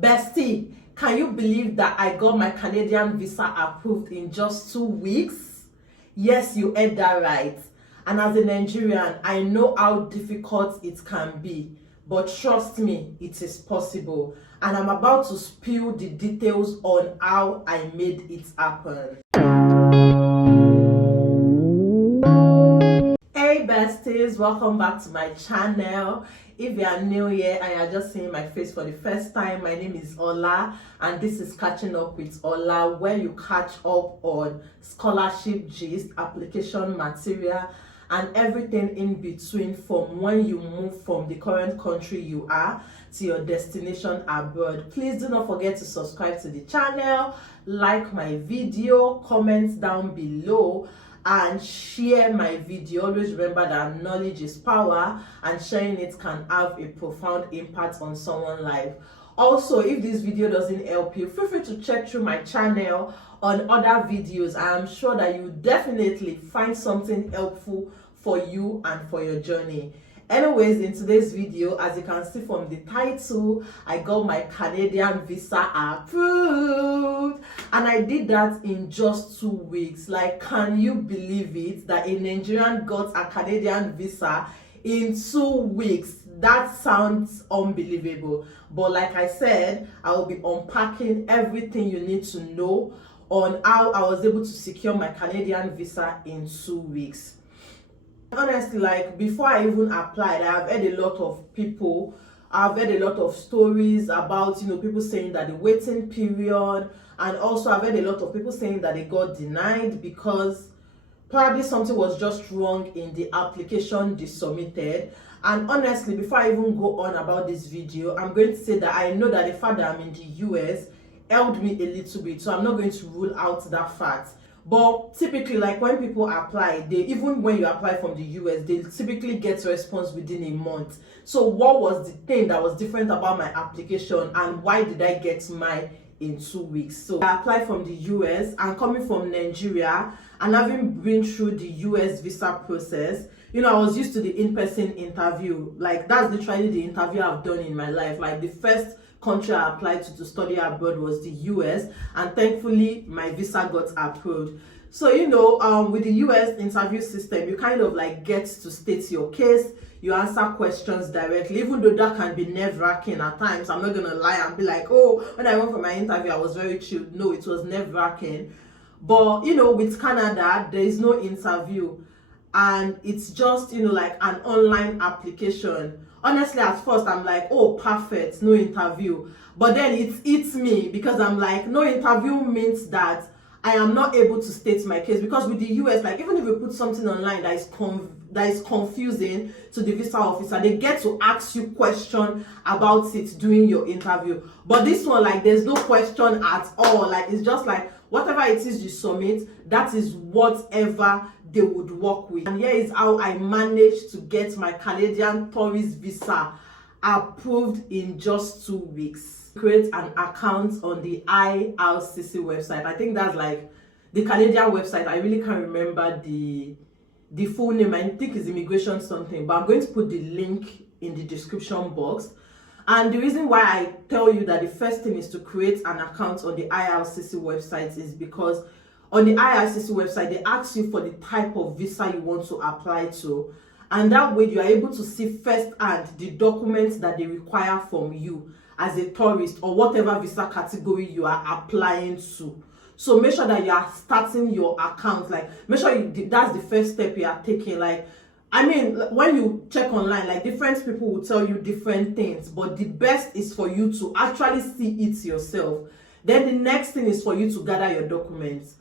Bestie, can you believe that I got my Canadian visa approved in just 2 weeks? Yes, you heard that right. And as a Nigerian, I know how difficult it can be. But trust me, it is possible. And I'm about to spill the details on how I made it happen. Hey besties, welcome back to my channel. If you are new here and you're just seeing my face for the first time, my name is Ola and this is Catching Up with Ola, where you catch up on scholarship gist, application material and everything in between, from when you move from the current country you are to your destination abroad. Please do not forget to subscribe to the channel, like my video, comment down below and share my video. Always remember that knowledge is power and sharing it can have a profound impact on someone's life. Also, if this video doesn't help you, feel free to check through my channel on other videos. I am sure that you definitely find something helpful for you and for your journey. Anyways, in today's video, as you can see from the title, I got my Canadian visa approved and I did that in just 2 weeks. Like, can you believe it that a Nigerian got a Canadian visa in 2 weeks? That sounds unbelievable, but like I said, I will be unpacking everything you need to know on how I was able to secure my Canadian visa in 2 weeks. Honestly, like, before I even applied, I've heard a lot of people, I've heard a lot of stories about, people saying that the waiting period, and also I've heard a lot of people saying that they got denied because probably something was just wrong in the application they submitted. And honestly, before I even go on about this video, I'm going to say that I know that the fact that I'm in the US helped me a little bit, so I'm not going to rule out that fact. But typically, like, when people apply, even when you apply from the US, they typically get a response within a month. So what was the thing that was different about my application, and why did I get mine in 2 weeks? So I applied from the US and coming from Nigeria and having been through the US visa process, I was used to the in-person interview. Like, that's literally the interview I've done in my life. Like, the first country I applied to study abroad was the US, and thankfully my visa got approved. So with the US interview system, you kind of like get to state your case, you answer questions directly, even though that can be nerve-wracking at times. I'm not gonna lie and be like, oh, when I went for my interview I was very chilled. No, it was nerve-wracking. But with Canada, there is no interview and it's just like an online application. Honestly, at first I'm like, oh, perfect, no interview. But then it eats me because I'm like, no interview means that I am not able to state my case. Because with the US, like, even if you put something online that is confusing to the visa officer, they get to ask you question about it during your interview. But this one, like, there's no question at all. Like, it's just like whatever it is you submit, that is whatever they would work with. And here is how I managed to get my Canadian tourist visa approved in just 2 weeks. Create an account on the IRCC website. I think that's like the Canadian website. I really can't remember the full name. I think it's immigration something, but I'm going to put the link in the description box. And the reason why I tell you that the first thing is to create an account on the IRCC website is because on the IRCC website, they ask you for the type of visa you want to apply to. And that way you are able to see firsthand the documents that they require from you as a tourist or whatever visa category you are applying to. So make sure that you are starting your account. Like, make sure that's the first step you are taking. Like, I mean, when you check online, like, different people will tell you different things, but the best is for you to actually see it yourself. Then the next thing is for you to gather your documents.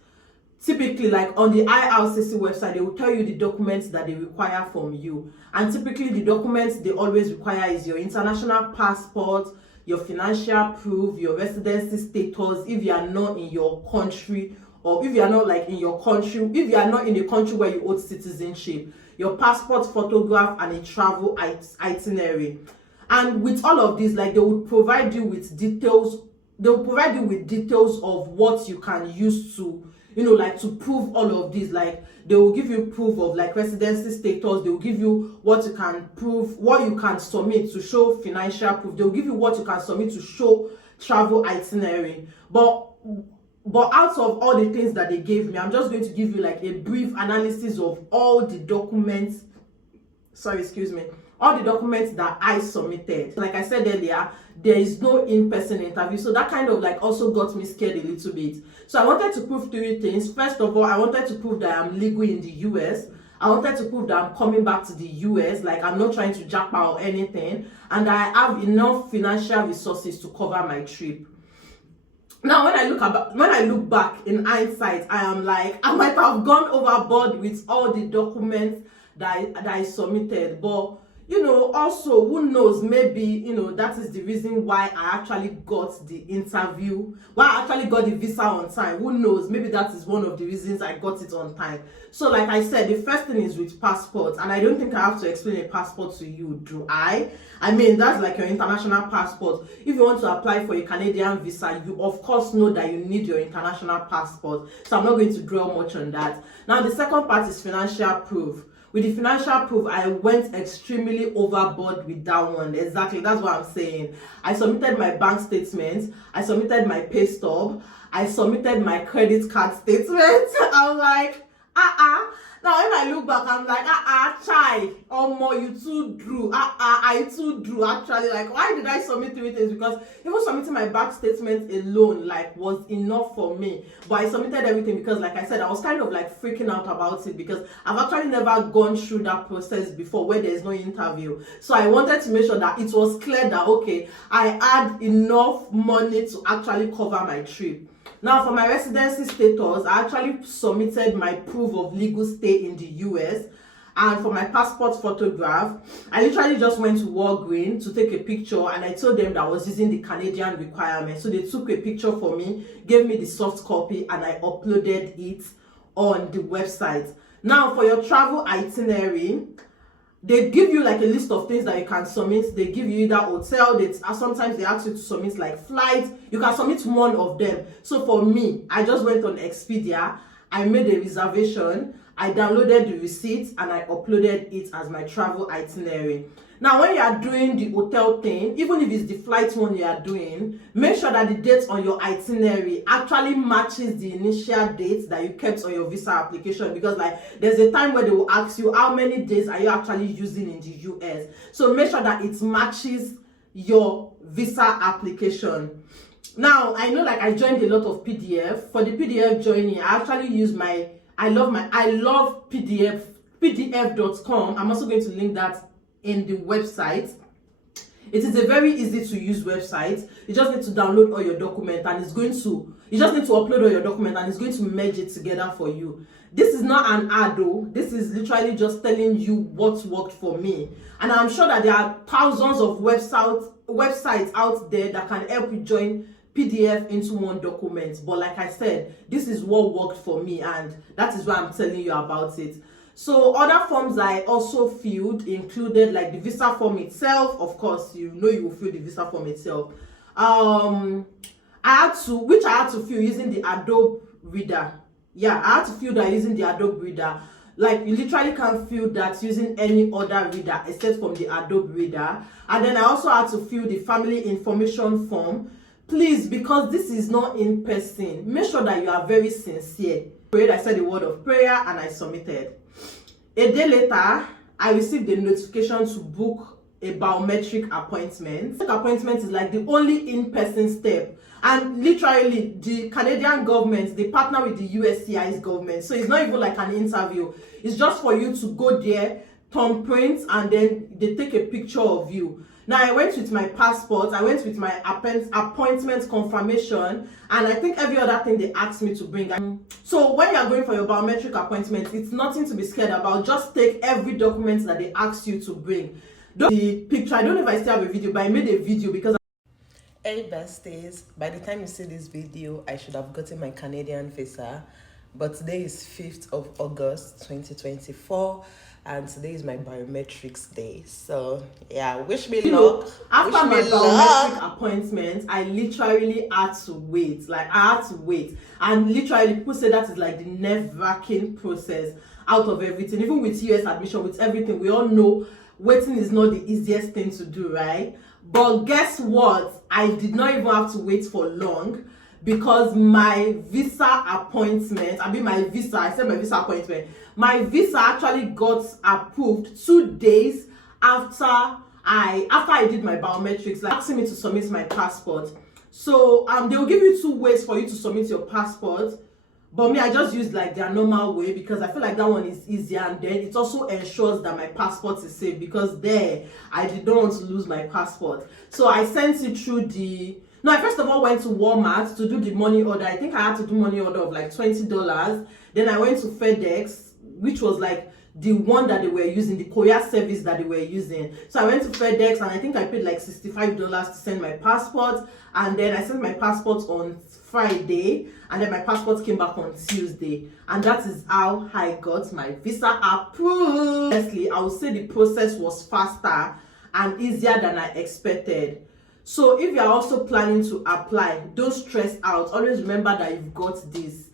Typically, like on the IRCC website, they will tell you the documents that they require from you. And typically the documents they always require is your international passport, your financial proof, your residency status, if you are not in your country, or if you are not like in your country, if you are not in a country where you hold citizenship, your passport photograph and a travel itinerary. And with all of this, like, they will provide you with details. They'll provide you with details of what you can use to like to prove all of this. Like, they will give you proof of like residency status. They will give you what you can prove, what you can submit to show financial proof. They will give you what you can submit to show travel itinerary. But out of all the things that they gave me, I'm just going to give you like a brief analysis of all the documents. Sorry, excuse me. All the documents that I submitted. Like I said earlier, there is no in-person interview, so that kind of like also got me scared a little bit. So I wanted to prove 3 things. First of all, I wanted to prove that I'm legal in the US. I wanted to prove that I'm coming back to the US, like I'm not trying to japa or anything, and I have enough financial resources to cover my trip. Now, when I look back in hindsight, I am like, I might have gone overboard with all the documents that I submitted. But you know, also, who knows, maybe, you know, that is the reason why I actually got the interview, why I actually got the visa on time. Who knows, maybe that is one of the reasons I got it on time. So like I said, the first thing is with passport, and I don't think I have to explain a passport to you, do I? I mean, that's like your international passport. If you want to apply for a Canadian visa, you of course know that you need your international passport, so I'm not going to dwell much on that. Now, the second part is financial proof. With the financial proof, I went extremely overboard with that one. Exactly, that's what I'm saying. I submitted my bank statements, I submitted my pay stub, I submitted my credit card statement. I'm like, Now, when I look back, I'm like, chai, more you too drew. I too drew, actually. Like, why did I submit 3 things? Because even submitting my bank statement alone, like, was enough for me. But I submitted everything because, like I said, I was kind of, like, freaking out about it because I've actually never gone through that process before where there's no interview. So I wanted to make sure that it was clear that, okay, I had enough money to actually cover my trip. Now, for my residency status, I actually submitted my proof of legal stay in the US. And for my passport photograph, I literally just went to Walgreens to take a picture, and I told them that I was using the Canadian requirement. So they took a picture for me, gave me the soft copy, and I uploaded it on the website. Now, for your travel itinerary, they give you like a list of things that you can submit. They give you either hotel, sometimes they ask you to submit like flights. You can submit one of them. So for me, I just went on Expedia, I made a reservation, I downloaded the receipt, and I uploaded it as my travel itinerary. Now, when you are doing the hotel thing, even if it's the flight one you are doing, make sure that the date on your itinerary actually matches the initial date that you kept on your visa application, because like there's a time where they will ask you how many days are you actually using in the US. So make sure that it matches your visa application. Now, I know like I joined a lot of PDF. For the PDF joining, I actually use I love pdf.com. I'm also going to link that in the website. It is a very easy to use website. You just need to download all your documents, and you just need to upload all your documents, and it's going to merge it together for you. This is not an ad though. This is literally just telling you what worked for me. And I'm sure that there are thousands of websites out there that can help you join PDF into one document. But like I said, this is what worked for me, and that is why I'm telling you about it. So other forms I also filled included like the visa form itself. Of course, you know you will fill the visa form itself. I had to fill using the Adobe Reader. Yeah, I had to fill that using the Adobe Reader. Like, you literally can't fill that using any other reader except from the Adobe Reader. And then I also had to fill the family information form. Please, because this is not in person, make sure that you are very sincere. I said a word of prayer and I submitted. A day later, I received a notification to book a biometric appointment. Appointment is like the only in-person step, and literally the Canadian government, they partner with the USCIS government, so it's not even like an interview. It's just for you to go there, thumbprint, and then they take a picture of you. Now, I went with my passport, I went with my appointment confirmation, and I think every other thing they asked me to bring. So when you are going for your biometric appointment, it's nothing to be scared about. Just take every document that they asked you to bring. The picture, I don't know if I still have a video, but I made a video because... Hey besties, by the time you see this video, I should have gotten my Canadian visa. But today is 5th of August 2024. And today is my biometrics day. So yeah, wish me luck. After my biometric appointment, I literally had to wait. Like, I had to wait. And literally, people say that is like the nerve-wracking process out of everything. Even with US admission, with everything, we all know waiting is not the easiest thing to do, right? But guess what? I did not even have to wait for long, because my visa appointment, my visa appointment, my visa actually got approved 2 days after I did my biometrics, like asking me to submit my passport. So they will give you 2 ways for you to submit your passport. But me, I just used like their normal way, because I feel like that one is easier, and then it also ensures that my passport is safe, because there I did not want to lose my passport. So I sent it through no, I first of all went to Walmart to do the money order. I think I had to do money order of like $20. Then I went to FedEx, which was like the one that they were using, the courier service that they were using. So I went to FedEx, and I think I paid like $65 to send my passport. And then I sent my passport on Friday, and then my passport came back on Tuesday. And that is how I got my visa approved. Honestly, I would say the process was faster and easier than I expected. So if you are also planning to apply, don't stress out. Always remember that you've got this.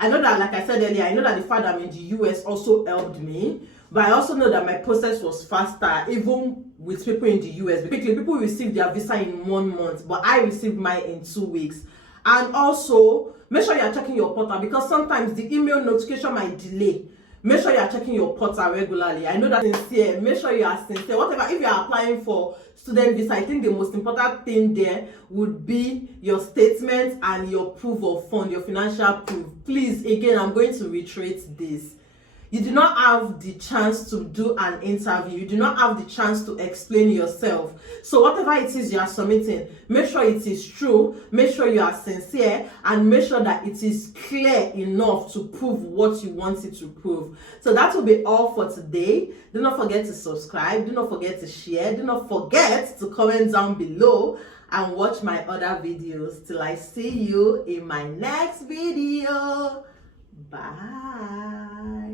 I know that, like I said earlier, I know that the fact that I'm in the US also helped me, but I also know that my process was faster, even with people in the US. Quickly, people receive their visa in 1 month, but I received mine in 2 weeks. And also, make sure you are checking your portal, because sometimes the email notification might delay. Make sure you are checking your portal regularly. I know that sincere. Make sure you are sincere. Whatever, if you are applying for student visa, I think the most important thing there would be your statement and your proof of fund, your financial proof. Please, again, I'm going to reiterate this. You do not have the chance to do an interview. You do not have the chance to explain yourself. So whatever it is you are submitting, make sure it is true, make sure you are sincere, and make sure that it is clear enough to prove what you want it to prove. So that will be all for today. Do not forget to subscribe. Do not forget to share. Do not forget to comment down below and watch my other videos. Till I see you in my next video. Bye.